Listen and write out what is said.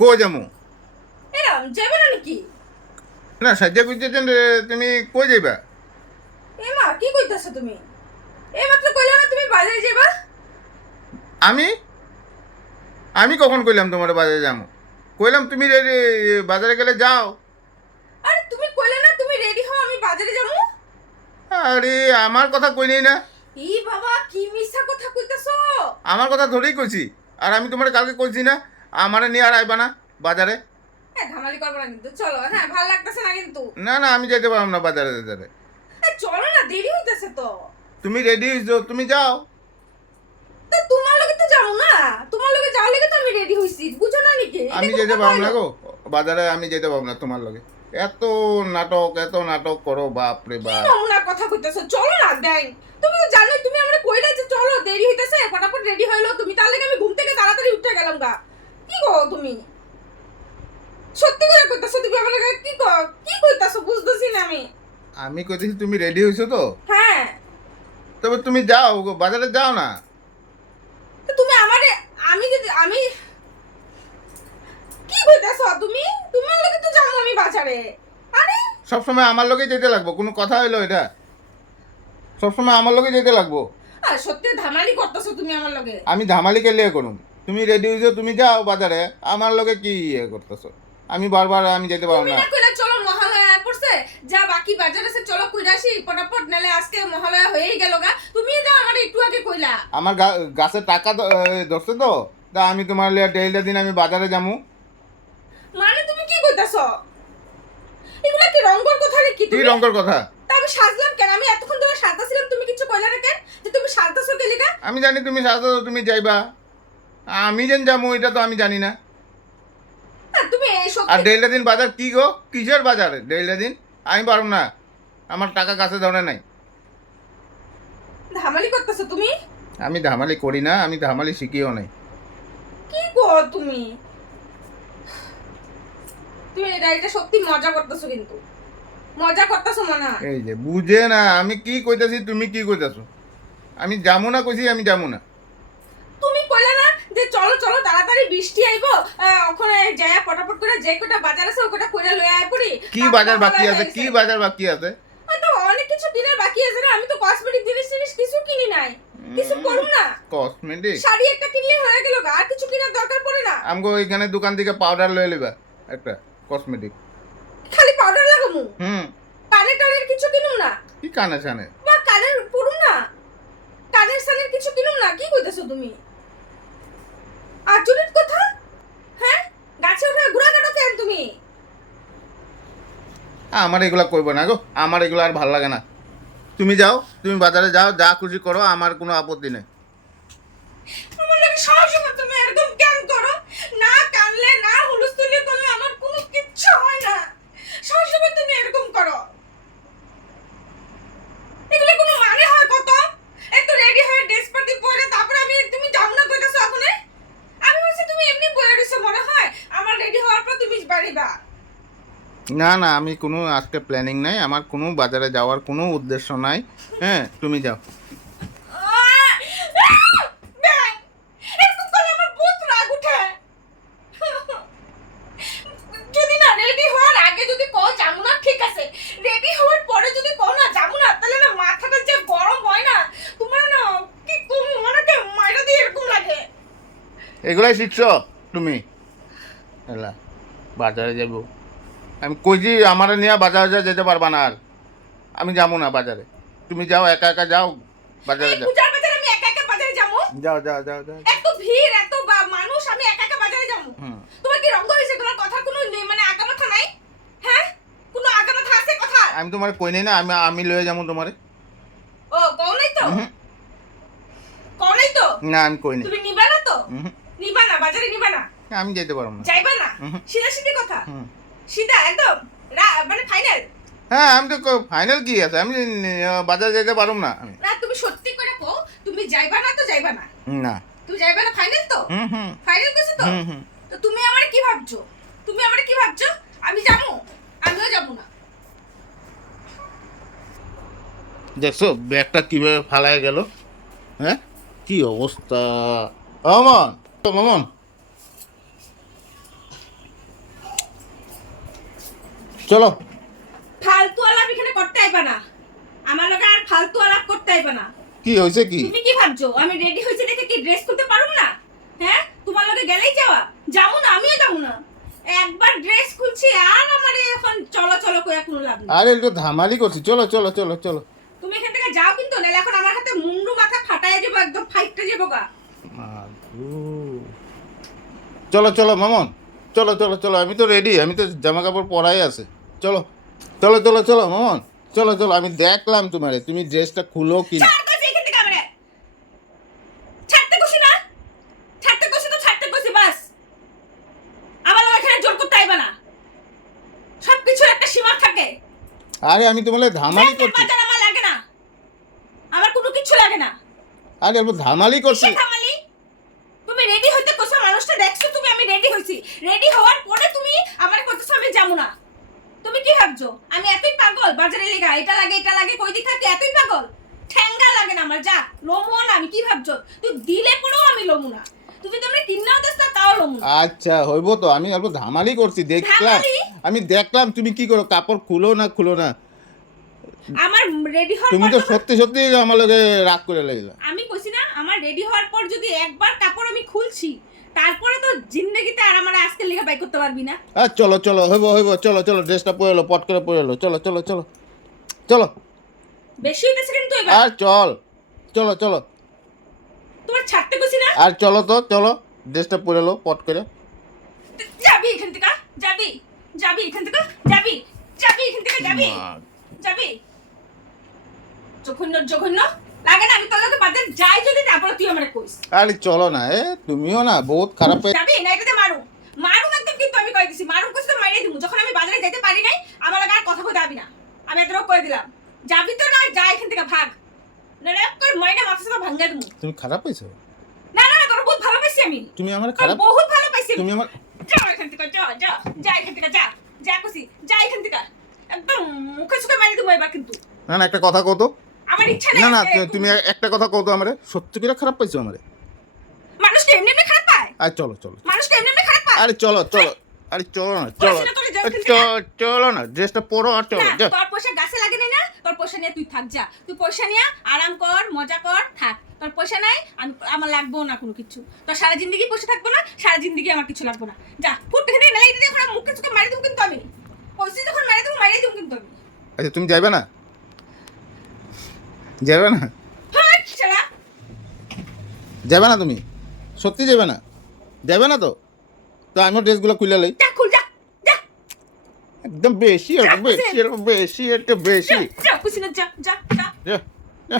কই যামু? এরম যাবে না নাকি? না সাজ্জা গুজেছেন, তুমি কই যাইবা? এ মা কি কইতাছো তুমি? এই মাত্র কইলা না তুমি বাজারে যাবা? আমি আমি কখন কইলাম তোমার বাজারে যামু? কইলাম তুমি বাজারে গেলে যাও। আরে তুমি কইলা না তুমি রেডি হও আমি বাজারে যাবো? আরে আমার কথা কই নেই না। ই বাবা কি মিছা কথা কইতাছো? আমার কথা ধরেই কইছি। আর আমি তোমার কালকে কইছি না আমারে নিয়ে আর আইবা না বাজারে। ধামালি করবো না কিন্তু, চলো। হ্যাঁ, ভালো লাগতেছে না কিন্তু। না না, আমি যেতে পারবো না বাজারে বাজারে। চলো না, দেরি হইতেছে তো। তুমি রেডি হইছো, তুমি যাও। তো তোমার লগে তো যাবো না, তোমার লগে যাওয়ার লগে তো আমি রেডি হইছি, বুঝো না নাকি? আমি যেতে পারবো না গো বাজারে, আমি যেতে পারবো না তোমার লগে। এত নাটক করো, বাপ রে কি বাপ। নমুনা কথা কইতাছো? চলো না ব্যাং। তুমি তো জানোই, তুমি আমরা কইলা যে চলো দেরি হইতাছে, ফটাফট রেডি হইলো তুমি, তার লাগে আমি ঘুম থেকে তাড়াতাড়ি উঠে গেলাম গা। কি গো তুমি? সত্যি করে কইতাছো তুমি আমার লগে? কি কইতাছো বুঝতেছি না আমি। আমি কইতেছি তুমি রেডি হইছো তো? হ্যাঁ। তবে তুমি যাও গো, বাজারে যাও না। তো তুমি আমারে, আমি যদি আমি কি কইতাছো তুমি? তোমার লগে তো যাবো আমি বাজারে। আরে সবসময় আমার লগে যেতে লাগবো, কোনো কথা হইলো এটা? সবসময় আমার লগে যেতে লাগবো? সত্যি ধামালি করতেছো তুমি আমার লগে। আমি ধামালি কেলে করুম? তুমি রেডি হইছো, তুমি যাও বাজারে। আমার লগে কি করতেছো? আমি বারবার আমি যেতে পারবো তুমি না। না কইলা চলো মহালয়া পড়ছে, যা বাকি বাজার আছে চলো কইরা আসি পটাপট, নালে আজকে মহালয়া হয়েই গেল গা। তুমি না আমার একটু আগে কইলা। আমার গাছে টাকা ধরছে তো, তা আমি তোমার লিয়া ডেইলি দিন আমি বাজারে যামু। মানে তুমি কি কইতাছো? এগুলা কি রঙ্গর কথা রে? কি কি তুমি রঙের কথা? তা আমি সাজলাম কেন? আমি এতক্ষণ ধরে সাজতাছিলাম, তুমি কিছু কইলা না কেন যে তুমি সাজতাছো কে লিগা? আমি জানি তুমি সাথে তুমি যাইবা, আমি যেন যামু এটা তো আমি জানি না। তুমি এই আর সত্যি ডেইলি দিন বাজার কি গো, কিসের বাজার ডেইলি দিন? আমি পারব না, আমার টাকা কাছে ধরে নাই। ধামালি করতেছো তুমি। আমি ধামালি করি না, আমি ধামালি শিখিও নাই। কি গো তুমি? তুমি এটা সত্যি মজা করতেছো কিন্তু, মজা করতেছো মনে হয়। এই যে বুঝে না আমি কি কইতাছি, তুমি কি কইতাছো? আমি যামু না কইছি, আমি যামু না। তুমি কইলা না যে চলো চলো তাড়াতাড়ি বৃষ্টি আইবো, ওখানে যায়া পটাপট করে যে কটা বাজার আছে ওটা কইরা লয়ে আয় পড়ি। কি বাজার বাকি আছে, কি বাজার বাকি আছে? তো অনেক কিছু দিনের বাকি আছে না, আমি তো কসমেটিক জিনিস জিনিস কিছু কিনি নাই, কিছু করুম না। কসমেটিক? শাড়ি একটা কিনলে হয়ে গেল গা, আর কিছু কেনার দরকার পড়ে না। আমগো এখানে দোকান থেকে পাউডার লয়ে লিবা একটা, কসমেটিক। খালি পাউডার লাগামু? হুম। কানের টানের কিছু কিনুম না? কি কানে জানে? বা কানের পড়ুম না? কানের সানের কিছু কিনুম না? কি কইতাছো তুমি? আর জুনিট কথা, হ্যাঁ, গাছে উঠে ঘুরা কাটো কেন তুমি? আমার এগুলা কইব না গো, আমার এগুলো আর ভাল লাগে না। তুমি যাও, তুমি বাজারে যাও, যা খুশি করো, আমার কোনো আপত্তি নেই। আমার লাগে সবসময় তুমি এরকম কেন করো? না কানলে না হুলস্থুলি করলে আমার কোনো কিচ্ছু হয় না, সবসময় তুমি এরকম করো। এগুলো কোনো মানে হয় কত? এত রেডি হয়ে ড্রেস পাতি পরে তারপরে আমি তুমি যাও না কইতাছো ওখানে? আমি বলছি তুমি এমনি পরে রইছো মনে হয়, আমার রেডি হওয়ার পর তুমি বাড়িবা। না না, আমি কোনো আজকে প্ল্যানিং নাই, আমার কোনো বাজারে যাওয়ার কোনো উদ্দেশ্য নাই। হ্যাঁ, তুমি যাও। ব্যাং! এরকম করলে আমার বহুত রাগ উঠে। যদি না রেডি হওয়ার আগে যদি কও যাবো না ঠিক আছে, রেডি হওয়ার পরে যদি কও না যাবো না, তাহলে না মাথাটা যে গরম হয় না, তোমার না কি তুমি মনে কে মাইরা দিয়ে এরকম লাগে। এগুলাই শিখছো তুমি? এলা বাজারে যাব, আমি কইছি আমার নিয়ে বাজারে যেতে পারবা না আর। আমি যাবো না বাজারে, তুমি যাও, একা একা যাও বাজারে এই যাও। পূজার বাজারে আমি একা একা বাজারে যাবো? যাও যাও যাও যাও। এত ভিড় এত মানুষ, আমি একা একা বাজারে যাবো? হুম। তোমার কি রঙ্গ হয়েছে? তোমার কথার কোনো মানে আগা মাথা নাই? হ্যাঁ, কোনো আগা মাথা আছে কথা? আমি তোমার কই নাই না, আমি লয়ে যাবো তোমারে। ও কও নাই তো? হুম। কও নাই তো? না আমি কই নাই। তুমি নিবা না তো? হুম। নিবা না, বাজারে নিবা না? আমি যেতে পারবো না। যাইবা না? হুম। সিধা সিধি কথা, হুম। সিধা একদম, মানে ফাইনাল। হ্যাঁ, আমি তো ফাইনাল কি আছে, আমি বাজারে যেতে পারবো না আমি। না তুমি সত্যি করে কও, তুমি যাইবা না তো যাইবা না? না। তুমি যাইবা না, ফাইনাল তো? হুম হুম ফাইনাল কইছো তো? হুম হুম। তো তুমি আমারে কি ভাবছো? তুমি আমারে কি ভাবছো? আমি যাবো? আমিও যাবো না। দেখছো ব্যাগটা কিভাবে ফালায় গেল? হ্যাঁ, কি অবস্থা! মামন, মামন, চলো। ফালতু আলাপ এখানে করতে আইবা না, আমার লগে আর ফালতু আলাপ করতে আইবা না। কি হয়েছে কি? তুমি কি ভাবছো আমি রেডি হইছি দেখে কি ড্রেস খুলতে পারুম না? হ্যাঁ, তোমার লগে গেলেই যাওয়া, যাবো না, আমিও যাবো না। একবার ড্রেস খুলছি আর আমারে এখন চলো চলো কইয়া কোনো লাভ নেই। আরে একটু ধামালি করছি, চলো চলো চলো চলো। তুমি এখান থেকে যাও কিন্তু, নাহলে এখন আমার হাতে মুন্ডু মাথা ফাটায় যাবো, একদম ফাইটটা যাবো গা। চলো চলো মামন, চলো চলো চলো, আমি তো রেডি, আমি তো জামা কাপড় পরাই আছে। চলো চলো চলো চলো মামন, চলো চলো, আমি দেখলাম তোমারে, তুমি ড্রেসটা খুলো কি না। ছাড় কইছি এখান থেকে আমারে, ছাড়তে কইছি না, ছাড়তে কইছি তো ছাড়তে কইছি, বাস। আমার লগে এখানে জোর করতে আইবা না, সবকিছুর একটা সীমা থাকে। আরে আমি তোমারে ধামালি ব্যান্ডের করছি, বাজার আমার লাগে না, আমার কোনো কিছু লাগে না। আরে আমি ধামালি করছি। কিসের থামালি? তুমি রেডি হইতে কইছো, মানুষটা দেখছো তুমি আমি রেডি হইছি, রেডি হওয়ার পরে তুমি আমার কইতেছো আমি যাবো না। তুমি কি ভাবছো আমি এতই পাগল? বাজারে লেগা এটা লাগে কই দিক থাকে, এতই পাগল? ঠ্যাঙ্গা লাগে না আমার, যা লমু না। আমি কি ভাবছো তুই দিলে পড়ো আমি লমু না, তুমি তোমরা কিন্নাও দেছ না তাও লমু না। আচ্ছা হইব তো, আমি অল্প ধামালি করছি, দেখলাম, ধামালি? আমি দেখলাম তুমি কি করো, কাপড় খুলো না। আমার রেডি হওয়ার তুমি পর তো যখন- সত্যি সত্যি আমার লগে রাগ করে লাগলা। আমি কইছি না আমার রেডি হওয়ার পর যদি একবার কাপড় আমি খুলছি, তারপরে তো জিন্দেগিতে আর আমার আজকে লেখা বাই করতে পারবি না। আর চলো চলো, হইব চলো চলো, ড্রেসটা পরে এলো, পট করে পরে এলো, চলো চলো চলো চলো। বেশি হইতেছে কিন্তু এবার। আর চল, চলো চলো, তোমার ছাড়তে কইছি না, আর চলো তো চলো, ড্রেসটা পরে এলো পট করে। যাবি এখান থেকে, যাবি যাবি এখান থেকে, যাবি যাবি এখান থেকে, যাবি যাবি। জঘন্য লাগে না? আমি তোর লোকে বাজার যাই যদি, তারপরে তুই আমারে কইস আরে চলো না, তুমিও না বহুত খারাপ হয়ে। যাবি না, এটাতে মারু একদম, কিন্তু আমি কই দিছি মারু কইছ তো মারিয়ে দিমু। যখন আমি বাজারে যাইতে পারি নাই আমার লগে আর কথা কই যাবি না, আমি এতটুকু কই দিলাম। যাবি তো না, যা এখান থেকে ভাগ, নারে কই মাইনা মাথা সাথে ভাঙা দিমু। তুমি খারাপ হয়েছো, না তোর বহুত ভালো পাইছি আমি, তুমি আমার তোর খারাপ, বহুত ভালো পাইছি তুমি আমার, যা এখান থেকে, যা এখান থেকে, যা কইছি যা এখান থেকে, একদম মুখে সুখে মারি দিমু এবার কিন্তু। না না একটা কথা কও তো, আমার ইচ্ছা নেই। না তুমি একটা কথা কও তো আমারে, সত্যি করে খারাপ পাইছো আমারে। মানুষকে এমনি এমনি খারাপ পায়, আর চলো চলো, মানুষকে এমনি এমনি খারাপ পায়। আরে চলো চলো, আরে চলো না চলো, পয়সাটা তোরে যাও এখান থেকে। চলো না, ড্রেসটা পরো আর চলো না, যাও। তোর পয়সা গাছে লাগে না, তোর পয়সা নিয়ে তুই থাক, যা তুই পয়সা নিয়ে আরাম কর, মজা কর, থাক। তোর পয়সা নাই, আমার লাগবেও না কোনো কিছু, তোর সারা জিন্দগি পয়সা থাকবো না, সারা জিন্দগি আমার কিছু লাগবো না, যা ফুট থেকে নালাই দিতে। এখন মুখে চুকে মারি দেবো কিন্তু আমি, পয়সা যখন মারি দেবো কিন্তু আমি। আচ্ছা তুমি যাইবে না, যাবে না, হাট শালা। যাবে না তুমি, সত্যি যাবে না, যাবে না তো, তো আমার ড্রেসগুলো খুলে লই। যা খুল, যা যা একদম বেশি যা, বেশি বেশি, একটু বেশি, যা খুশি না, যা যা যা যা, যা।